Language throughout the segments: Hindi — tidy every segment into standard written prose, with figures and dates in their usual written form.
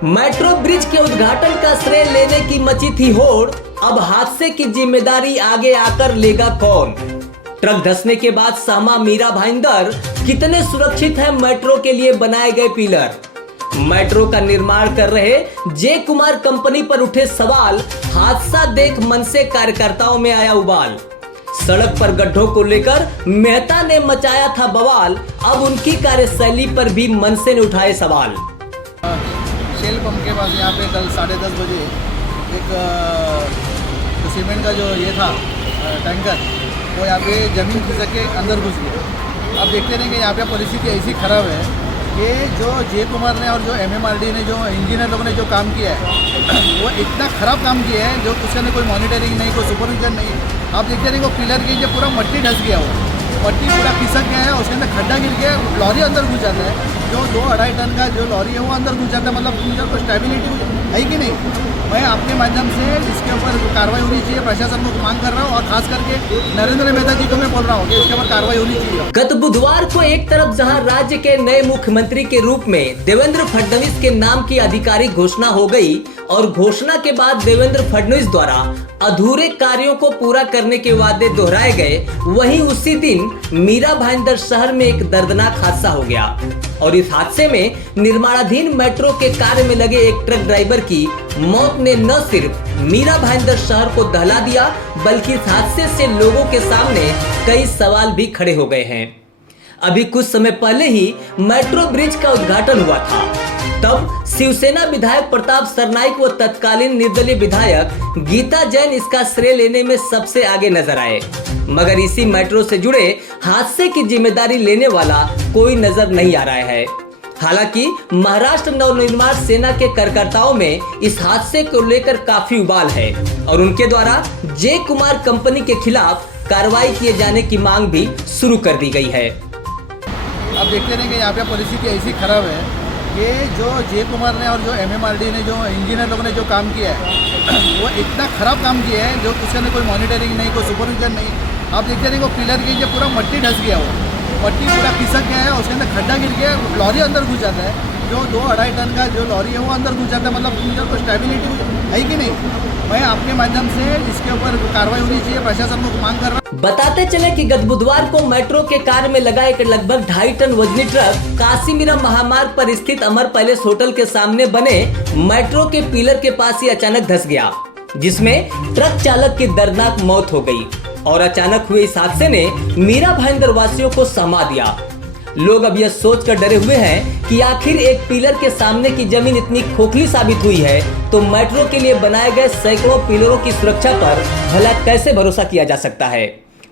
मेट्रो ब्रिज के उद्घाटन का श्रेय लेने की मची थी होड़। अब हादसे की जिम्मेदारी आगे आकर लेगा कौन? ट्रक धंसने के बाद सहमा मीरा भाईंदर, कितने सुरक्षित है मेट्रो के लिए बनाए गए पिलर? मेट्रो का निर्माण कर रहे जे कुमार कंपनी पर उठे सवाल। हादसा देख मनसे कार्यकर्ताओं में आया उबाल। सड़क पर गड्ढों को लेकर मेहता ने मचाया था बवाल। अब उनकी कार्यशैली पर भी मनसे ने उठाए सवाल। शेल पंप के पास यहाँ पे कल 10:30 बजे एक जो सीमेंट का जो ये था टैंकर, वो यहाँ पे ज़मीन खिसक के अंदर घुस गया। अब देखते रहेंगे यहाँ पे परिस्थिति ऐसी ख़राब है कि जो जे कुमार ने और जो MMRD ने, जो इंजीनियर लोगों ने जो काम किया है, वो इतना ख़राब काम किया है जो उसने कोई मॉनिटरिंग नहीं, कोई सुपरविजन नहीं। आप देखते रहेंगे वो पिलर के जो पूरा मट्टी ढस गया, वो मट्टी पूरा खिसक गया है, उसके अंदर खड्डा गिर गया, लॉरी अंदर घुस जाता है। जो 2-2.5 टन का जो लॉरी है वो अंदर घुस जाता है। मतलब कोई स्टेबिलिटी है कि नहीं? मैं आपके माध्यम से इसके ऊपर कार्रवाई होनी चाहिए, प्रशासन को मांग कर रहा हूँ, और खास करके नरेंद्र मेहता जी को मैं बोल रहा हूँ कि इसके ऊपर कार्रवाई होनी चाहिए। गत बुधवार को एक तरफ जहां राज्य के नए मुख्यमंत्री के रूप में देवेंद्र फडणवीस के नाम की आधिकारिक घोषणा हो गई, और घोषणा के बाद देवेंद्र फडणवीस द्वारा अधूरे कार्यों को पूरा करने के वादे दोहराए गए, वहीं उसी दिन मीरा भाईंदर शहर में एक दर्दनाक हादसा हो गया। और इस हादसे में निर्माणाधीन मेट्रो के कार्य में लगे एक ट्रक ड्राइवर की मौत ने न सिर्फ मीरा भाईंदर शहर को दहला दिया, बल्कि इस हादसे से लोगों के सामने कई सवाल भी खड़े हो गए हैं। अभी कुछ समय पहले ही मेट्रो ब्रिज का उद्घाटन हुआ था। तब शिवसेना विधायक प्रताप सरनाइक व तत्कालीन निर्दलीय विधायक गीता जैन इसका श्रेय लेने में सबसे आगे नजर आए, मगर इसी मेट्रो से जुड़े हादसे की जिम्मेदारी लेने वाला कोई नजर नहीं आ रहा है। हालांकि महाराष्ट्र नवनिर्माण सेना के कार्यकर्ताओं में इस हादसे को लेकर काफी उबाल है, और उनके द्वारा जे कुमार कंपनी के खिलाफ कार्रवाई किए जाने की मांग भी शुरू कर दी गई है। अब देखते रहेंगे यहाँ पे परिस्थिति ऐसी खराब है कि जो जे कुमार ने और जो MMRD ने, जो इंजीनियर लोगों ने जो काम किया है, वो इतना ख़राब काम किया है जो उसने कोई मॉनिटरिंग नहीं, कोई सुपरविजन नहीं। आप देखते रहेंगे वो पिलर के जो पूरा मट्टी ढस गया, वो मट्टी पूरा खिसक गया है, उसके अंदर खड्डा गिर गया, लॉरी अंदर घुस जाता है। जो 2-2.5 टन का जो लॉरी है वो अंदर घुस जाता है। मतलब कोई स्टेबिलिटी है कि नहीं? मैं आपके माध्यम से इसके ऊपर कार्रवाई होनी चाहिए, प्रशासन को मांग कर रहा हूँ। बताते चले कि गत बुधवार को मेट्रो के कार्य में लगा एक लगभग 2.5 टन वजनी ट्रक काशीमीरा महामार्ग पर स्थित अमर पैलेस होटल के सामने बने मेट्रो के पिलर के पास ही अचानक धंस गया, जिसमें ट्रक चालक की दर्दनाक मौत हो गई। और अचानक हुए इस हादसे ने मीरा भाईंदर वासियों को सहमा दिया। लोग अब यह सोचकर डरे हुए हैं कि आखिर एक पिलर के सामने की जमीन इतनी खोखली साबित हुई है, तो मेट्रो के लिए बनाए गए सैकड़ों पिलरों की सुरक्षा पर भला कैसे भरोसा किया जा सकता है?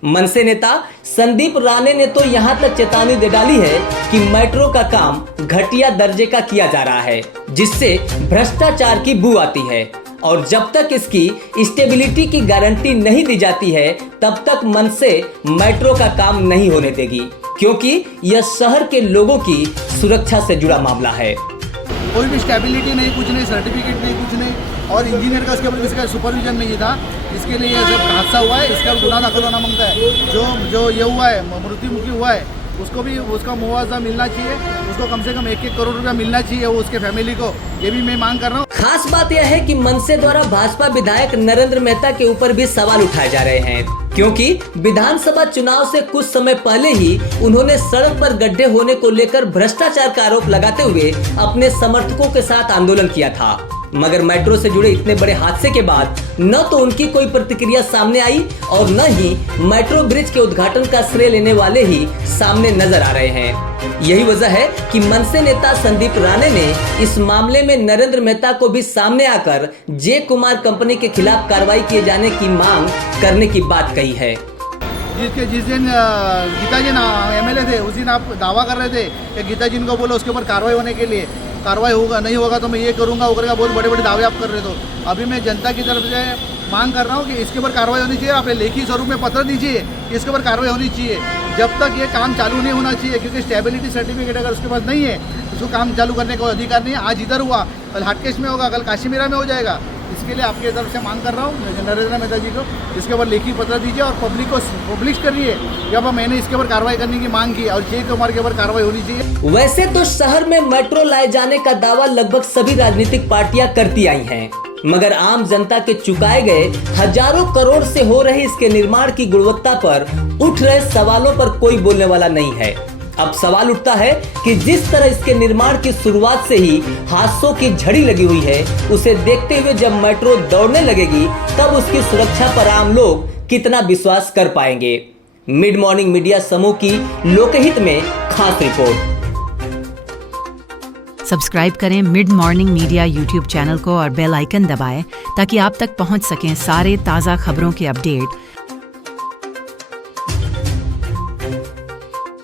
मनसे नेता संदीप राणे ने तो यहां तक चेतावनी दे डाली है कि मेट्रो का काम घटिया दर्जे का किया जा रहा है, जिससे भ्रष्टाचार की बू आती है, और जब तक इसकी स्टेबिलिटी की गारंटी नहीं दी जाती है, तब तक मनसे मेट्रो का काम नहीं होने देगी, क्योंकि यह शहर के लोगों की सुरक्षा से जुड़ा मामला है। कोई भी स्टेबिलिटी नहीं, कुछ नहीं, सर्टिफिकेट नहीं, कुछ नहीं, और इंजीनियर का इसके ऊपर किसी का सुपरविजन नहीं था। इसके लिए जब हादसा हुआ है, इसका गुनाह दाखिल होना मांगता है। जो ये हुआ है, मृत्युमुखी हुआ है, उसको भी उसका मुआवजा मिलना चाहिए, उसको कम से कम 1-1 करोड़ रुपया मिलना चाहिए, वो उसके फैमिली को। ये भी मैं मांग कर रहा हूँ। खास बात यह है कि मनसे द्वारा भाजपा विधायक नरेंद्र मेहता के ऊपर भी सवाल उठाए जा रहे हैं, क्योंकि विधानसभा चुनाव से कुछ समय पहले ही उन्होंने सड़क पर गड्ढे होने को लेकर भ्रष्टाचार का आरोप लगाते हुए अपने समर्थकों के साथ आंदोलन किया था। मगर मेट्रो से जुड़े इतने बड़े हादसे के बाद न तो उनकी कोई प्रतिक्रिया सामने आई, और न ही मेट्रो ब्रिज के उद्घाटन का श्रेय लेने वाले ही सामने नजर आ रहे हैं। यही वजह है कि मनसे नेता संदीप राणे ने इस मामले में नरेंद्र मेहता को भी सामने आकर जे कुमार कंपनी के खिलाफ कार्रवाई किए जाने की मांग करने की बात कही है। जिस दिन गीता जी MLA थे, उस दिन आप दावा कर रहे थे कि गीता जी को बोलो उसके ऊपर कार्रवाई होने के लिए। कार्रवाई होगा, नहीं होगा तो मैं ये करूँगा, वो करेगा, बहुत बड़े बड़े दावे आप कर रहे हो। अभी मैं जनता की तरफ से मांग कर रहा हूँ कि इसके ऊपर कार्रवाई होनी चाहिए। आप लेखी स्वरूप में पत्र दीजिए कि इसके ऊपर कार्रवाई होनी चाहिए। जब तक ये काम चालू नहीं होना चाहिए, क्योंकि स्टेबिलिटी सर्टिफिकेट अगर उसके पास नहीं है, उसको काम चालू करने का अधिकार नहीं है। आज इधर हुआ, कल हाटकेश में होगा, कल काशीमीरा में हो जाएगा। इसके लिए आपके तरफ से मांग कर रहा हूँ नरेंद्र मेहता जी को, इसके ऊपर लेखी पत्र दीजिए और पब्लिक को पब्लिश करिए कि अब मैंने इसके ऊपर कार्रवाई करने की मांग की और जय कुमार के ऊपर कार्रवाई होनी चाहिए। वैसे तो शहर में मेट्रो लाए जाने का दावा लगभग सभी राजनीतिक पार्टियां करती आई हैं, मगर आम जनता के चुकाए गए हजारों करोड़ से हो रहे इसके निर्माण की गुणवत्ता पर उठ रहे सवालों पर कोई बोलने वाला नहीं है। अब सवाल उठता है कि जिस तरह इसके निर्माण की शुरुआत से ही हादसों की झड़ी लगी हुई है, उसे देखते हुए जब मेट्रो दौड़ने लगेगी तब उसकी सुरक्षा पर आम लोग कितना विश्वास कर पाएंगे। मिड मॉर्निंग मीडिया समूह की लोकहित में खास रिपोर्ट। सब्सक्राइब करें mid morning media YouTube channel को और बेल आइकन दबाएं ताकि आप तक पहुंच सकें सारे ताज़ा खबरों के अपडेट